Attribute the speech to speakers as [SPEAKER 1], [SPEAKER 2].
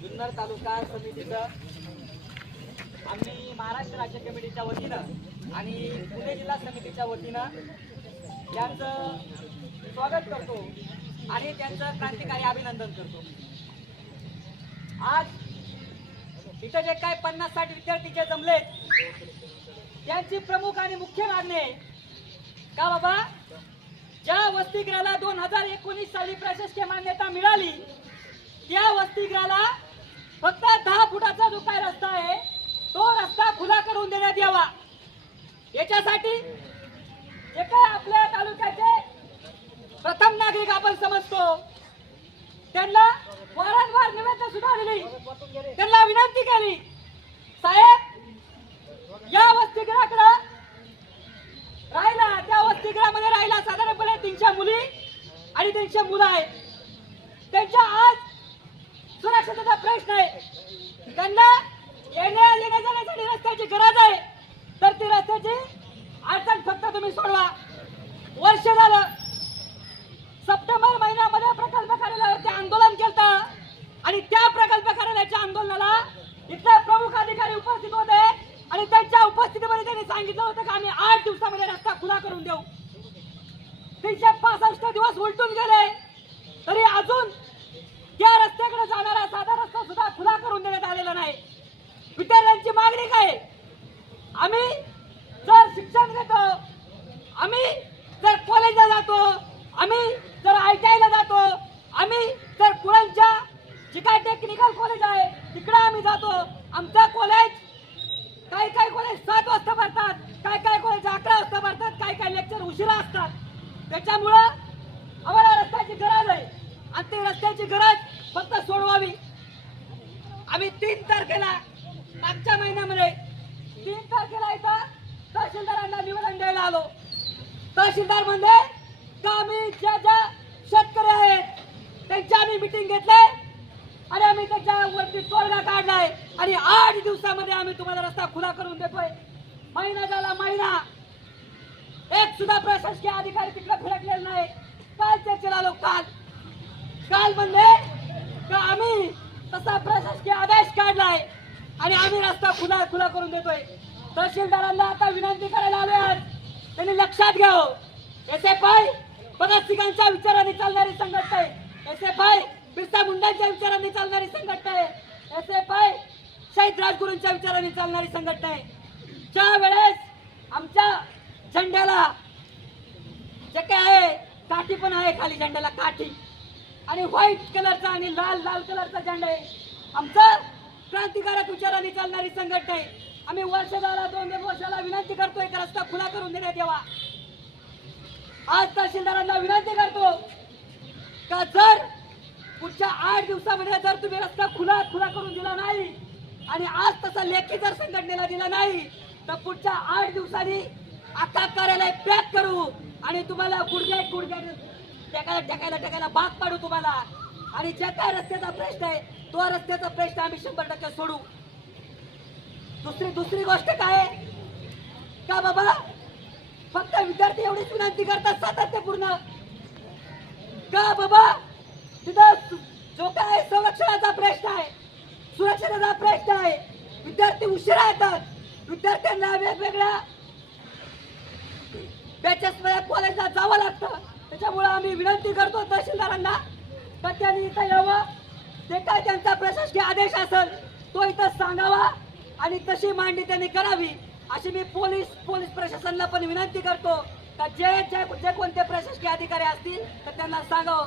[SPEAKER 1] जुन्नर तालुका समितीचं आम्ही महाराष्ट्र राज्य कमिटीच्या वतीनं आणि पुणे जिल्हा समितीच्या वतीनं त्यांचं स्वागत करतो आणि त्यांचं क्रांतिकारी अभिनंदन करतो. आज इथं जे काय पन्नास साठ विद्यार्थी जे जमलेत त्यांची प्रमुख आणि मुख्य मागणी आहे का बाबा? ज्या वसतिगृहाला दोन हजार एकोणीस साली प्रशासकीय मान्यता मिळाली त्या वसतिगृहाला फक्त दहा फुटाचा जो काय रस्ता आहे तो रस्ता खुला करून देण्यात यावा. याच्यासाठी जे काय आपल्या तालुक्याचे प्रथम नागरिक आपण समजतो. त्यांना वारंवार निवेदन सुद्धा दिली. त्यांना विनंती केली. साहेब या वसतिगृहाकडं राहिला त्या वसतिगृहामध्ये राहिला साधारणपणे तीनशे मुली आणि तीनशे मुलं आहेत. त्यांच्या आज सुरक्षेचा प्रश्न आहे त्यांना येण्या येण्या जाण्यासाठी रस्त्याची गरज आहे तर ती रस्त्याची अडचण फक्त तुम्ही सोडवा. वर्ष झालं सप्टेंबर महिन्यामध्ये प्रकल्प कार्यालयावरती आंदोलन केलं आणि त्या प्रकल्प कार्यालयाच्या आंदोलनाला इथले प्रमुख अधिकारी उपस्थित होते. आणि त्यांच्या उपस्थितीमध्ये त्यांनी सांगितलं होतं की आम्ही आठ दिवसामध्ये रस्ता खुला करून देऊ. तीनशे पासष्ट दिवस उलटून गेले. तरी अजून त्या रस्त्याकडे जाणारा साधा रस्ता सुद्धा खुला करून देण्यात आलेला नाही. विद्यार्थ्यांची मागणी काय आम्ही जर शिक्षण घेतो आम्ही जर कॉलेजला जातो आम्ही जर आय टी आयला जातो आम्ही जर कुळांच्या जे मेडिकल कॉलेज आहे. तिकडे आम्ही जातो. आमचा कॉलेज काही काही कॉलेज सात वाजता भरतात. काही काही कॉलेज अकरा वाजता भरतात. काही काय लेक्चर उशिरा असतात. त्याच्यामुळं आम्हाला रस्त्याची गरज आहे. आणि ती रस्त्याची गरज फक्त सोडवावी. आम्ही तीन तारखेला मागच्या महिन्यामध्ये तीन तारखेला इथं तहसीलदारांना निवेदन द्यायला आलो. तहसीलदार म्हणजे का आम्ही ज्या ज्या शेतकरी आहेत त्यांची आम्ही मिटिंग घेतले. आणि आम्ही त्याच्यावरती तोडगा काढलाय. आणि आठ दिवसामध्ये आम्ही तुम्हाला रस्ता खुला करून देतोय. महिना झाला महिना. एक सुद्धा प्रशासकीय अधिकारी तिकडे फिरकलेला नाही. काल चर्चेला आलो काल. काल म्हणले का आम्ही तसा प्रशासकीय आदेश काढलाय. आणि आम्ही रस्ता खुला खुला करून देतोय. तहसीलदारांना आता विनंती करायला आलोय आज. त्यांनी लक्षात घ्यावं हो. एस एफ आय भगतसिंगांच्या विचाराने चालणारी संघटना आहे. एस एफ आय बिरसा मुंडांच्या विचाराने चालणारी संघटना आहे. एस एफ आय शहीद राजगुरूंच्या विचाराने चालणारी संघटना आहे. ज्या वेळेस आमच्या झेंड्याला जे काय आहे काठी पण आहे खाली झेंड्याला काठी. आणि व्हाईट कलरचा आणि लाल लाल कलरचा झेंडा आहे. आमचा क्रांतिकारक विचाराने चालणारी संघटना आहे. आम्ही वर्षाला दोन दोन वर्षाला विनंती करतोय एक रस्ता खुला करून देण्यात यावा. आज तहसीलदारांना विनंती करतो का जर पुढच्या आठ दिवसामध्ये जर तुम्ही रस्ता खुला खुला करून दिला नाही आणि आज तसा लेखी जर संघटनेला दिला नाही तर पुढच्या आठ दिवसांनी आता कार्यालय पॅक करू आणि तुम्हाला गुडघ्या गुडघ्या टेकायला टेकायला टेकायला भाग पाडू तुम्हाला. आणि ज्या काय रस्त्याचा प्रश्न आहे तो रस्त्याचा प्रश्न आम्ही शंभर टक्के सोडू. दुसरी दुसरी गोष्ट काय आहे? का बाबा? फक्त विद्यार्थी एवढीच विनंती करतात सातत्यपूर्ण. का बाबा? तिथं जो काय संरक्षणाचा प्रश्न आहे. सुरक्षेचा प्रश्न आहे. विद्यार्थी उशिरा येतात. विद्यार्थ्यांना वेगवेगळ्या बॅचेस मध्ये कॉलेजला जावं लागतं. त्याच्यामुळं आम्ही विनंती करतो तहसीलदारांना का त्यांनी इथं यावं. जे काय त्यांचा प्रशासकीय आदेश असेल तो इथं सांगावा आणि तशी मांडणी त्यांनी करावी अशी मी पोलीस पोलीस प्रशासनाला पण विनंती करतो. का जे जे जे कोणते प्रशासकीय अधिकारी असतील तर त्यांना सांगावं.